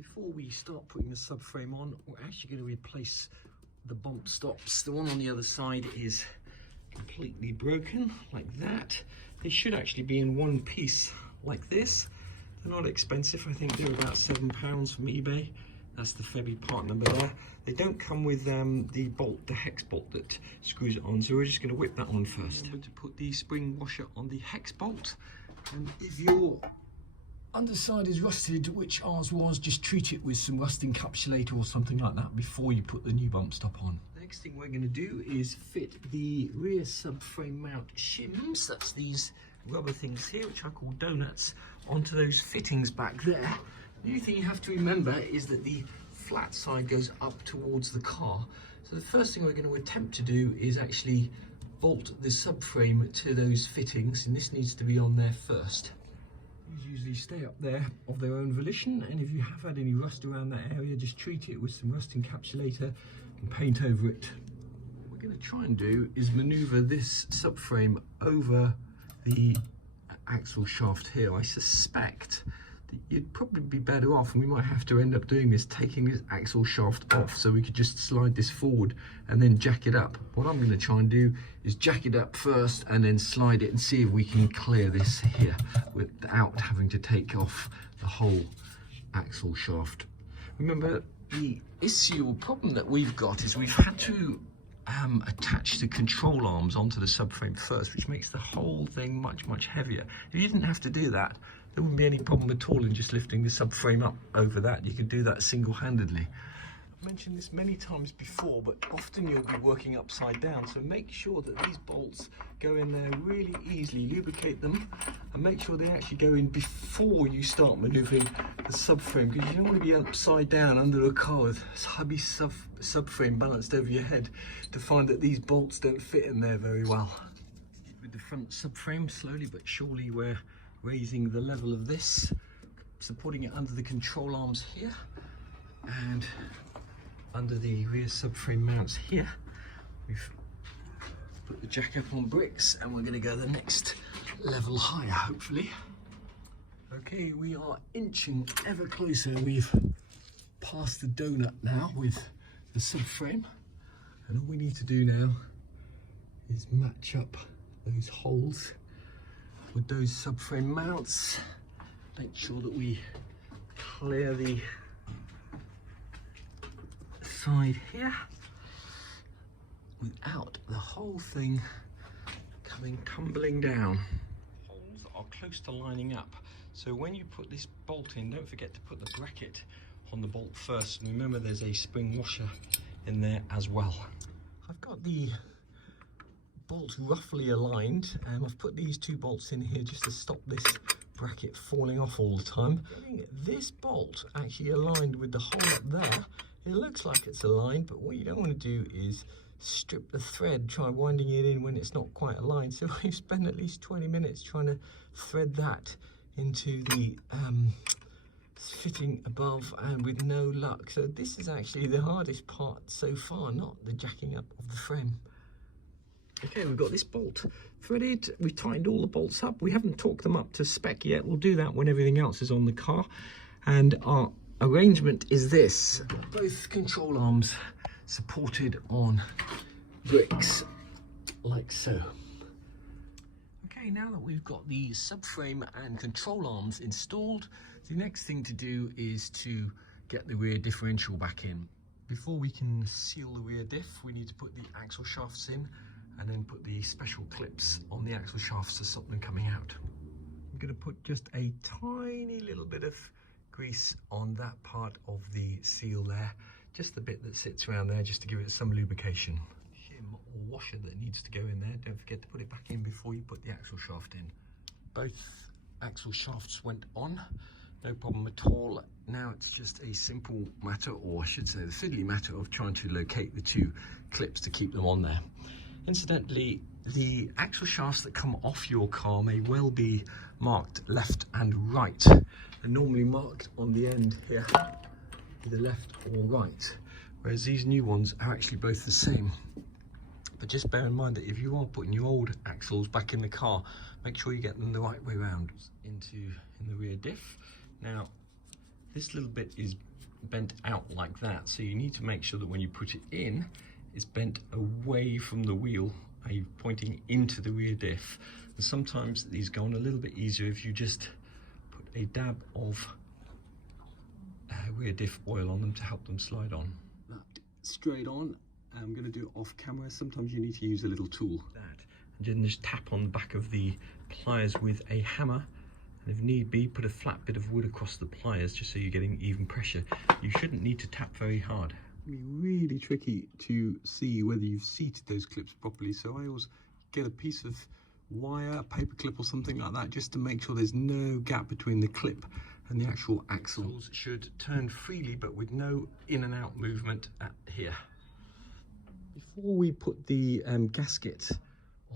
Before we start putting the subframe on, we're actually going to replace the bump stops. The one on the other side is completely broken, like that. They should actually be in one piece like this. They're not expensive. I think they're about £7 from eBay. That's the Febby part number there. They don't come with the bolt, the hex bolt that screws it on, so we're just going to whip that on first. Remember to put the spring washer on the hex bolt, and if your underside is rusted, which ours was, just treat it with some rust encapsulator or something like that before you put the new bump stop on. The next thing we're going to do is fit the rear subframe mount shims, that's these rubber things here which I call donuts, onto those fittings back there. The only thing you have to remember is that the flat side goes up towards the car. So the first thing we're going to attempt to do is actually bolt the subframe to those fittings, and this needs to be on there first. These usually stay up there of their own volition, and if you have had any rust around that area, just treat it with some rust encapsulator and paint over it. What we're going to try and do is maneuver this subframe over the axle shaft here. I suspect that you'd probably be better off, and we might have to end up doing this, taking this axle shaft off, so we could just slide this forward and then jack it up. What I'm going to try and do is jack it up first and then slide it and see if we can clear this here without having to take off the whole axle shaft. Remember, the issue or problem that we've got is we've had to attach the control arms onto the subframe first, which makes the whole thing much heavier. If you didn't have to do that, there wouldn't be any problem at all in just lifting the subframe up over that. You could do that single-handedly. I've mentioned this many times before, but often you'll be working upside down, so make sure that these bolts go in there really easily. Lubricate them and make sure they actually go in before you start maneuvering the subframe, because you don't want to be upside down under a car with heavy subframe balanced over your head to find that these bolts don't fit in there very well. With the front subframe, slowly but surely we're raising the level of this, supporting it under the control arms here and under the rear subframe mounts here. We've put the jack up on bricks, and we're going to go the next level higher, hopefully. Okay, we are inching ever closer. We've passed the donut now with the subframe, and all we need to do now is match up those holes with those subframe mounts. Make sure that we clear the side here without the whole thing coming tumbling down. Holes are close to lining up, so when you put this bolt in, don't forget to put the bracket on the bolt first, and remember there's a spring washer in there as well. I've got the bolts roughly aligned, and I've put these two bolts in here just to stop this bracket falling off all the time. Getting this bolt actually aligned with the hole up there, it looks like it's aligned, but what you don't want to do is strip the thread, try winding it in when it's not quite aligned. So we've spent at least 20 minutes trying to thread that into the fitting above, and with no luck. So this is actually the hardest part so far, not the jacking up of the frame. Okay, we've got this bolt threaded. We've tightened all the bolts up. We haven't torqued them up to spec yet. We'll do that when everything else is on the car. And our arrangement is this. Both control arms supported on bricks, like so. Okay, now that we've got the subframe and control arms installed, the next thing to do is to get the rear differential back in. Before we can seal the rear diff, we need to put the axle shafts in and then put the special clips on the axle shafts to stop them coming out. I'm going to put just a tiny little bit of grease on that part of the seal there, just the bit that sits around there, just to give it some lubrication. Shim or washer that needs to go in there, don't forget to put it back in before you put the axle shaft in. Both axle shafts went on, no problem at all. Now it's just a simple matter, or I should say the fiddly matter, of trying to locate the two clips to keep them on there. Incidentally, the axle shafts that come off your car may well be marked left and right. They're normally marked on the end here, either left or right, whereas these new ones are actually both the same. But just bear in mind that if you are putting your old axles back in the car, make sure you get them the right way around in the rear diff. Now, this little bit is bent out like that, so you need to make sure that when you put it in, it's bent away from the wheel, pointing into the rear diff. And sometimes these go on a little bit easier if you just put a dab of rear diff oil on them to help them slide on. Straight on. I'm going to do it off camera. Sometimes you need to use a little tool. And then just tap on the back of the pliers with a hammer. And if need be, put a flat bit of wood across the pliers just so you're getting even pressure. You shouldn't need to tap very hard. It'll be really tricky to see whether you've seated those clips properly, so I always get a piece of wire, a paper clip or something like that, just to make sure there's no gap between the clip and the actual axles. Should turn freely but with no in and out movement here. Before we put the gasket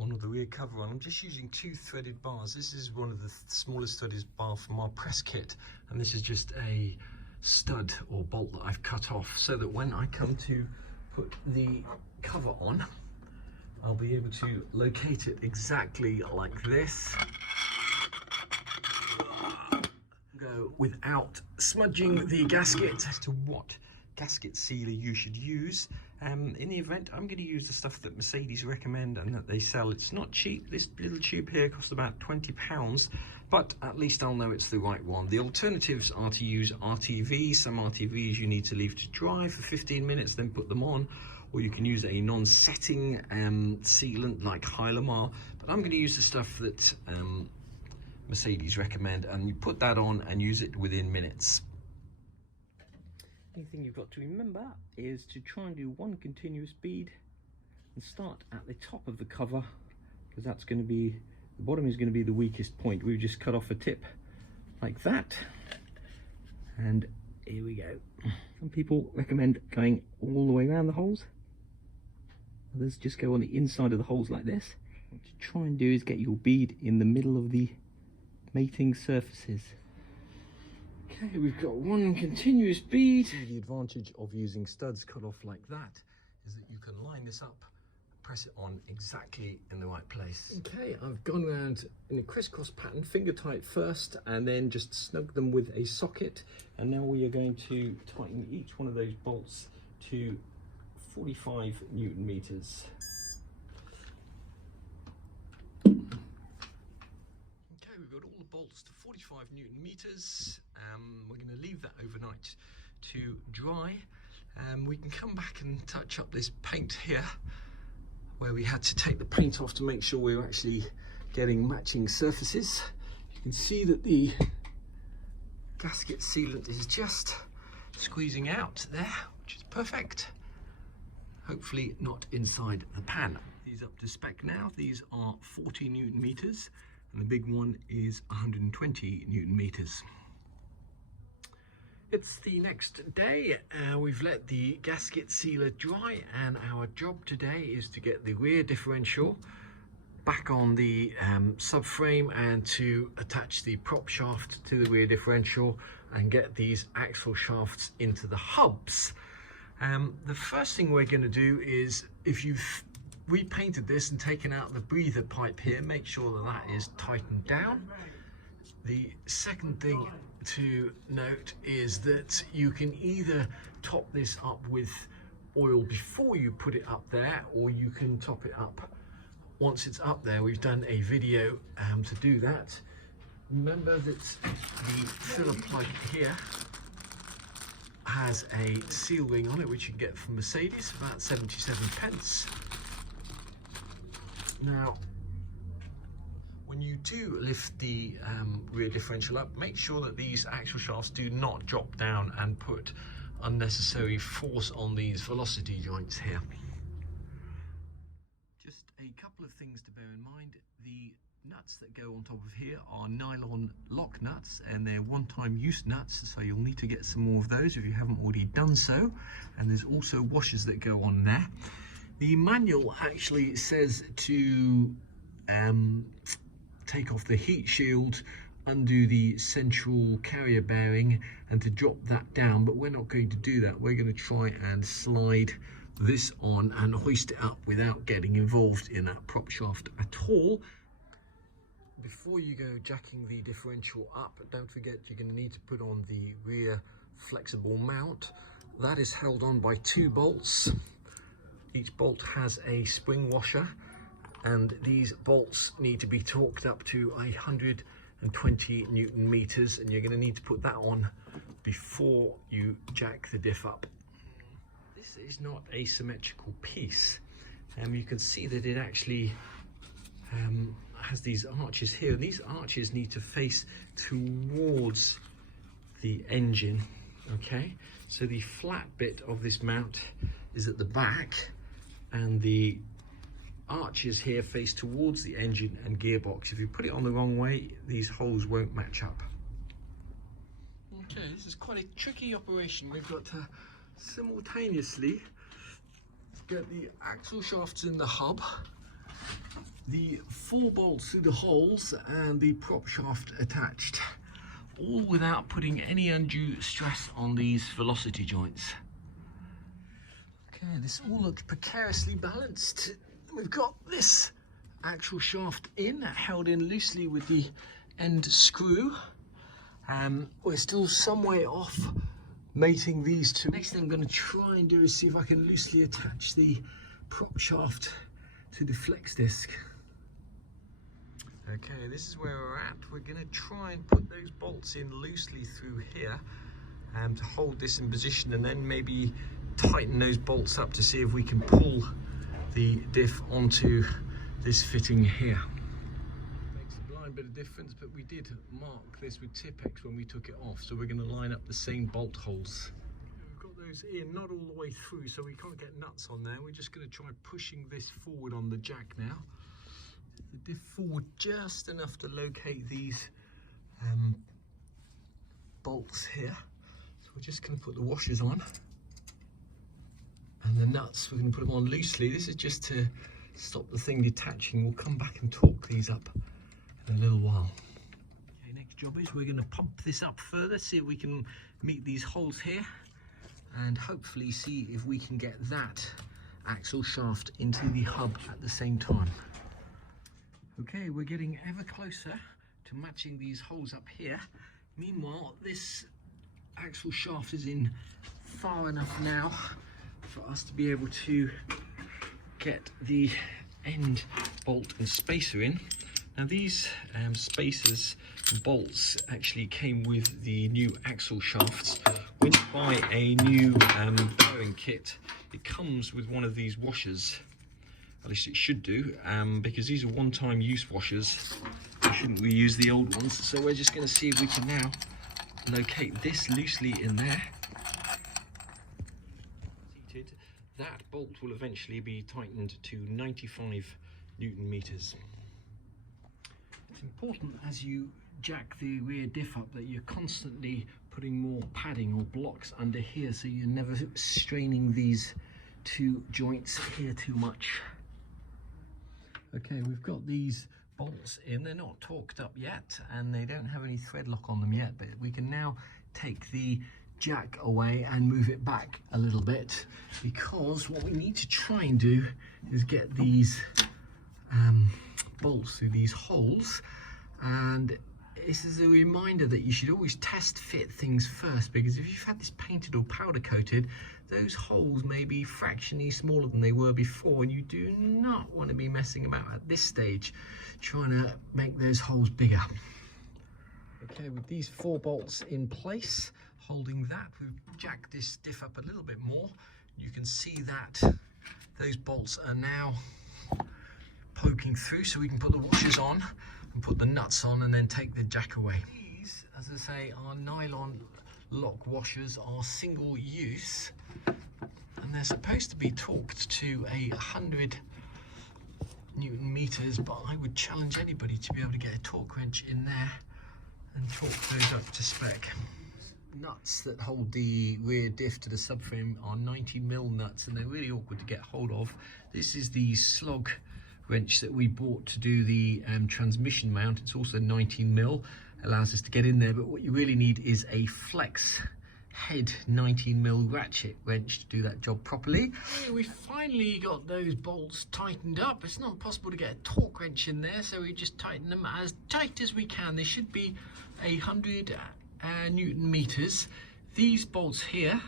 on, or the rear cover on, I'm just using 2 threaded bars. This is one of the smallest threaded bar from our press kit, and this is just a stud or bolt that I've cut off, so that when I come to put the cover on, I'll be able to locate it exactly like this. Go without smudging the gasket. As to what gasket sealer you should use, in the event, I'm going to use the stuff that Mercedes recommend and that they sell. It's not cheap. This little tube here costs about £20, but at least I'll know it's the right one. The alternatives are to use RTV. Some RTVs you need to leave to dry for 15 minutes, then put them on, or you can use a non-setting sealant like Hylamar, but I'm going to use the stuff that Mercedes recommend, and you put that on and use it within minutes. Anything you've got to remember is to try and do one continuous bead and start at the top of the cover, because that's going to be, the bottom is going to be the weakest point. We've just cut off a tip like that, and here we go. Some people recommend going all the way around the holes. Others just go on the inside of the holes like this. What you try and do is get your bead in the middle of the mating surfaces. Okay, we've got one continuous bead. The advantage of using studs cut off like that is that you can line this up, press it on exactly in the right place. Okay, I've gone around in a crisscross pattern, finger tight first, and then just snug them with a socket. And now we are going to tighten each one of those bolts to 45 Newton meters. Okay, we've got all the bolts to 45 Newton meters. We're going to leave that overnight to dry. We can come back and touch up this paint here, where we had to take the paint off to make sure we were actually getting matching surfaces. You can see that the gasket sealant is just squeezing out there, which is perfect. Hopefully not inside the pan. These up to spec now. These are 40 Newton meters, and the big one is 120 Newton meters. It's the next day. We've let the gasket sealer dry, and our job today is to get the rear differential back on the subframe and to attach the prop shaft to the rear differential and get these axle shafts into the hubs. The first thing we're going to do is, if you've repainted this and taken out the breather pipe here, make sure that that is tightened down. The second thing to note is that you can either top this up with oil before you put it up there, or you can top it up once it's up there. We've done a video to do that. Remember that the filler plug here has a seal ring on it, which you can get from Mercedes, about 77p. Now, when you do lift the rear differential up, make sure that these axle shafts do not drop down and put unnecessary force on these velocity joints here. Just a couple of things to bear in mind. The nuts that go on top of here are nylon lock nuts, and they're one-time use nuts, so you'll need to get some more of those if you haven't already done so. And there's also washers that go on there. The manual actually says to take off the heat shield, undo the central carrier bearing, and to drop that down, but we're not going to do that. We're going to try and slide this on and hoist it up without getting involved in that prop shaft at all. Before you go jacking the differential up, don't forget you're going to need to put on the rear flexible mount. That is held on by 2 bolts. Each bolt has a spring washer, and these bolts need to be torqued up to 120 Newton meters, and you're going to need to put that on before you jack the diff up. This is not a symmetrical piece. You can see that it actually has these arches here, and these arches need to face towards the engine. Okay, so the flat bit of this mount is at the back, and the arches here face towards the engine and gearbox. If you put it on the wrong way, these holes won't match up. Okay, this is quite a tricky operation. We've got to simultaneously get the axle shafts in the hub, the 4 bolts through the holes, and the prop shaft attached, all without putting any undue stress on these velocity joints. Okay, this all looks precariously balanced. We've got this axle shaft held in loosely with the end screw. We're still some way off mating these two. Next thing I'm going to try and do is see if I can loosely attach the prop shaft to the flex disc. Okay, this is where we're at. We're going to try and put those bolts in loosely through here to hold this in position, and then maybe tighten those bolts up to see if we can pull the diff onto this fitting here. Makes a blind bit of difference, but we did mark this with Tipex when we took it off, so we're going to line up the same bolt holes. We've got those in, not all the way through, so we can't get nuts on there. We're just going to try pushing this forward on the jack now. The diff forward just enough to locate these bolts here. So we're just going to put the washers on, and the nuts we're going to put them on loosely. This is just to stop the thing detaching. We'll come back and torque these up in a little while. Okay, next job is we're going to pump this up further, see if we can meet these holes here, and hopefully see if we can get that axle shaft into the hub at the same time. Okay, we're getting ever closer to matching these holes up here. Meanwhile, this axle shaft is in far enough now for us to be able to get the end bolt and spacer in. Now these spacers and bolts actually came with the new axle shafts. When you buy a new bearing kit, it comes with one of these washers. At least it should do, because these are one-time use washers. Why shouldn't we use the old ones? So we're just going to see if we can now locate this loosely in there. That bolt will eventually be tightened to 95 Newton meters. It's important as you jack the rear diff up that you're constantly putting more padding or blocks under here, so you're never straining these 2 joints here too much. Okay, we've got these bolts in. They're not torqued up yet, and they don't have any thread lock on them yet, but we can now take the jack away and move it back a little bit, because what we need to try and do is get these bolts through these holes. And this is a reminder that you should always test fit things first, because if you've had this painted or powder coated, those holes may be fractionally smaller than they were before, and you do not want to be messing about at this stage trying to make those holes bigger. Okay, with these 4 bolts in place holding that, we've jacked this diff up a little bit more. You can see that those bolts are now poking through, so we can put the washers on and put the nuts on and then take the jack away. These, as I say, are nylon lock washers, are single use, and they're supposed to be torqued to 100 Newton meters, but I would challenge anybody to be able to get a torque wrench in there and torque those up to spec. Nuts that hold the rear diff to the subframe are 90mm nuts, and they're really awkward to get hold of. This is the slog wrench that we bought to do the transmission mount. It's also 19mm, allows us to get in there, but what you really need is a flex head 19mm ratchet wrench to do that job properly. We finally got those bolts tightened up. It's not possible to get a torque wrench in there, so we just tighten them as tight as we can. They should be 100 Newton meters. These bolts here,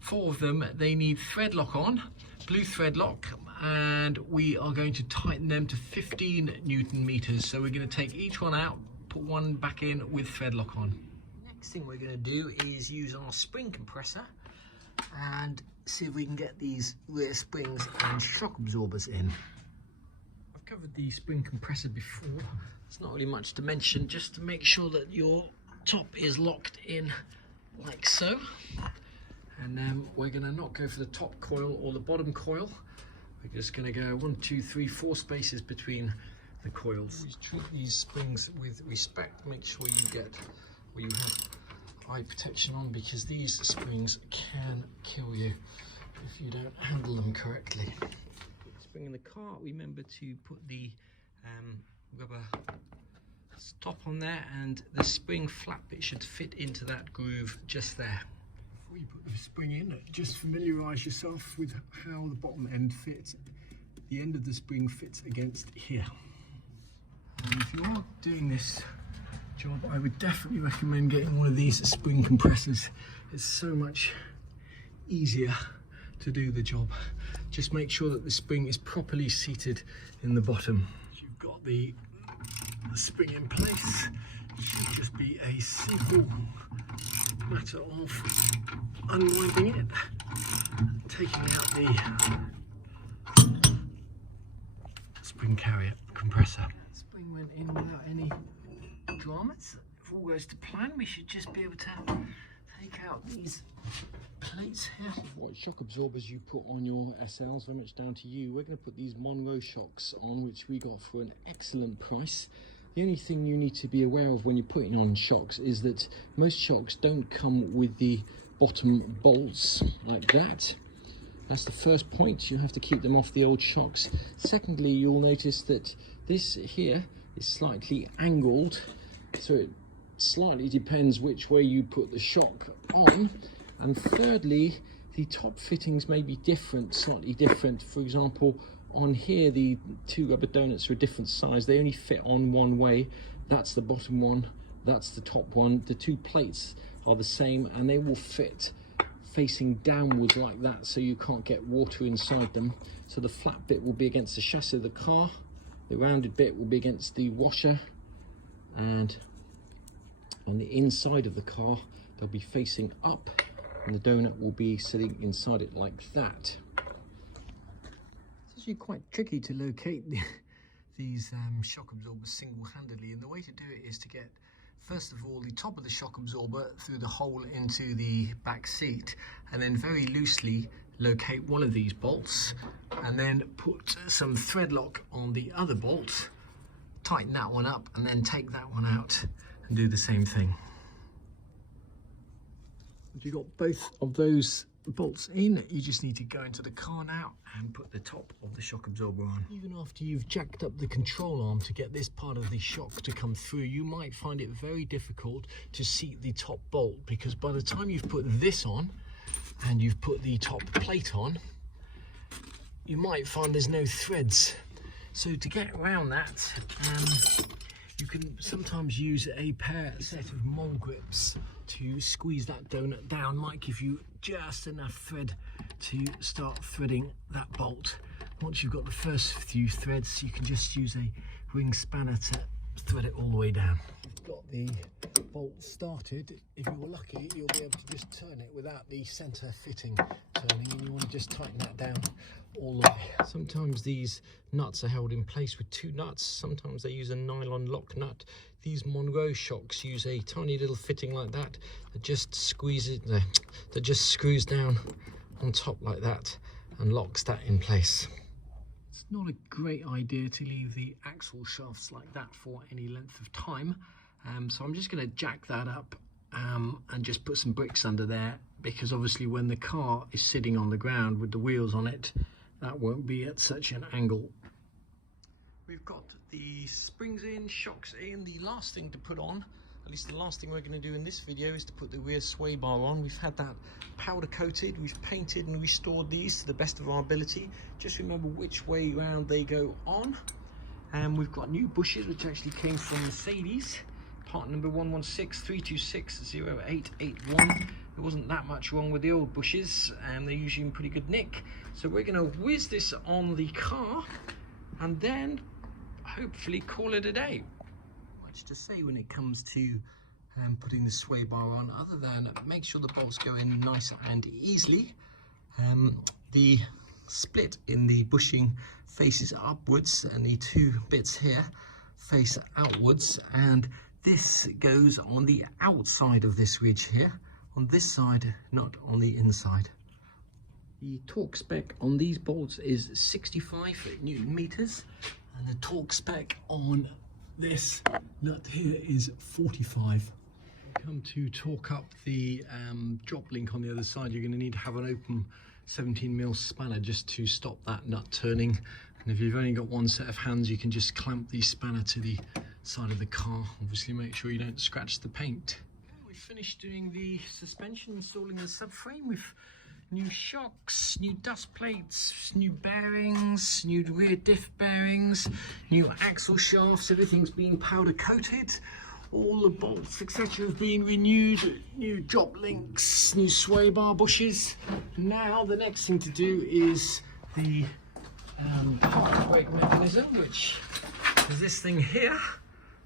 4 of them, they need thread lock on, blue thread lock, and we are going to tighten them to 15 Newton meters. So we're going to take each one out, put one back in with thread lock on. Next thing we're going to do is use our spring compressor and see if we can get these rear springs and shock absorbers in. I've covered the spring compressor before. It's not really much to mention, just to make sure that your top is locked in like so. And we're going to not go for the top coil or the bottom coil. We're just going to go 1, 2, 3, 4 spaces between the coils. Always treat these springs with respect. Make sure you get, or you have eye protection on, because these springs can kill you if you don't handle them correctly. Spring in the car, remember to put the rubber stop on there, and the spring flap, it should fit into that groove just there. Before you put the spring in, just familiarise yourself with how the bottom end fits. The end of the spring fits against here. And if you are doing this job, I would definitely recommend getting one of these spring compressors. It's so much easier to do the job. Just make sure that the spring is properly seated in the bottom. You've got the spring in place. It should just be a simple matter of unwinding it, taking out the spring carrier compressor. Spring went in without any dramas. If all goes to plan, we should just be able to take out these plates here. What shock absorbers you put on your SLs, very much down to you. We're going to put these Monroe shocks on, which we got for an excellent price. The only thing you need to be aware of when you're putting on shocks is that most shocks don't come with the bottom bolts like that. That's the first point. You have to keep them off the old shocks. Secondly, you'll notice that this here is slightly angled, so it slightly depends which way you put the shock on. And thirdly, the top fittings may be different, slightly different. For example, on here, the 2 rubber donuts are a different size. They only fit on one way. That's the bottom one, that's the top one. The 2 plates are the same, and they will fit facing downwards like that, so you can't get water inside them. So the flat bit will be against the chassis of the car, the rounded bit will be against the washer, and on the inside of the car they'll be facing up, and the donut will be sitting inside it like that. It's actually quite tricky to locate these shock absorbers single-handedly, and the way to do it is to get, first of all, the top of the shock absorber through the hole into the back seat, and then very loosely locate one of these bolts, and then put some thread lock on the other bolt, tighten that one up, and then take that one out and do the same thing. If you've got both of those bolts in, you just need to go into the car now and put the top of the shock absorber on. Even after you've jacked up the control arm to get this part of the shock to come through, you might find it very difficult to seat the top bolt, because by the time you've put this on and you've put the top plate on, you might find there's no threads. So to get around that, you can sometimes use a set of mole grips to squeeze that donut down. Might give you just enough thread to start threading that bolt. Once you've got the first few threads, you can just use a ring spanner to thread it all the way down. You've got the bolt started. If you're lucky, you'll be able to just turn it without the center fitting turning, and you want to just tighten that down all the way. Sometimes these nuts are held in place with 2 nuts. Sometimes they use a nylon lock nut. These Monroe shocks use a tiny little fitting like that that just squeezes, that just screws down on top like that and locks that in place. It's not a great idea to leave the axle shafts like that for any length of time, so I'm just going to jack that up and just put some bricks under there, because obviously when the car is sitting on the ground with the wheels on it, that won't be at such an angle. We've got the springs in, shocks in. The last thing to put on at least the last thing we're going to do in this video is to put the rear sway bar on. We've had that powder coated, we've painted and restored these to the best of our ability. Just remember which way round they go on. And we've got new bushes which actually came from Mercedes, part number 116-326-0881. There wasn't that much wrong with the old bushes, and they're usually in pretty good nick. So we're going to whiz this on the car and then hopefully call it a day. Much to say when it comes to putting the sway bar on, other than make sure the bolts go in nice and easily. The split in the bushing faces upwards, and the two bits here face outwards, and this goes on the outside of this ridge here, on this side, not on the inside. The torque spec on these bolts is 65 Newton meters, and the torque spec on this nut here is 45. Come to torque up the drop link on the other side, you're going to need to have an open 17mm spanner just to stop that nut turning. And if you've only got one set of hands, you can just clamp the spanner to the side of the car. Obviously make sure you don't scratch the paint. Okay, we've finished doing the suspension, installing the subframe with new shocks, new dust plates, new bearings, new rear diff bearings, new axle shafts. Everything's being powder coated. All the bolts, etc. have been renewed, new drop links, new sway bar bushes. Now the next thing to do is the brake mechanism, which is this thing here.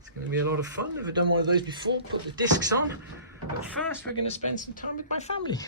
It's going to be a lot of fun. Never done one of those before. Put the discs on. But first we're going to spend some time with my family.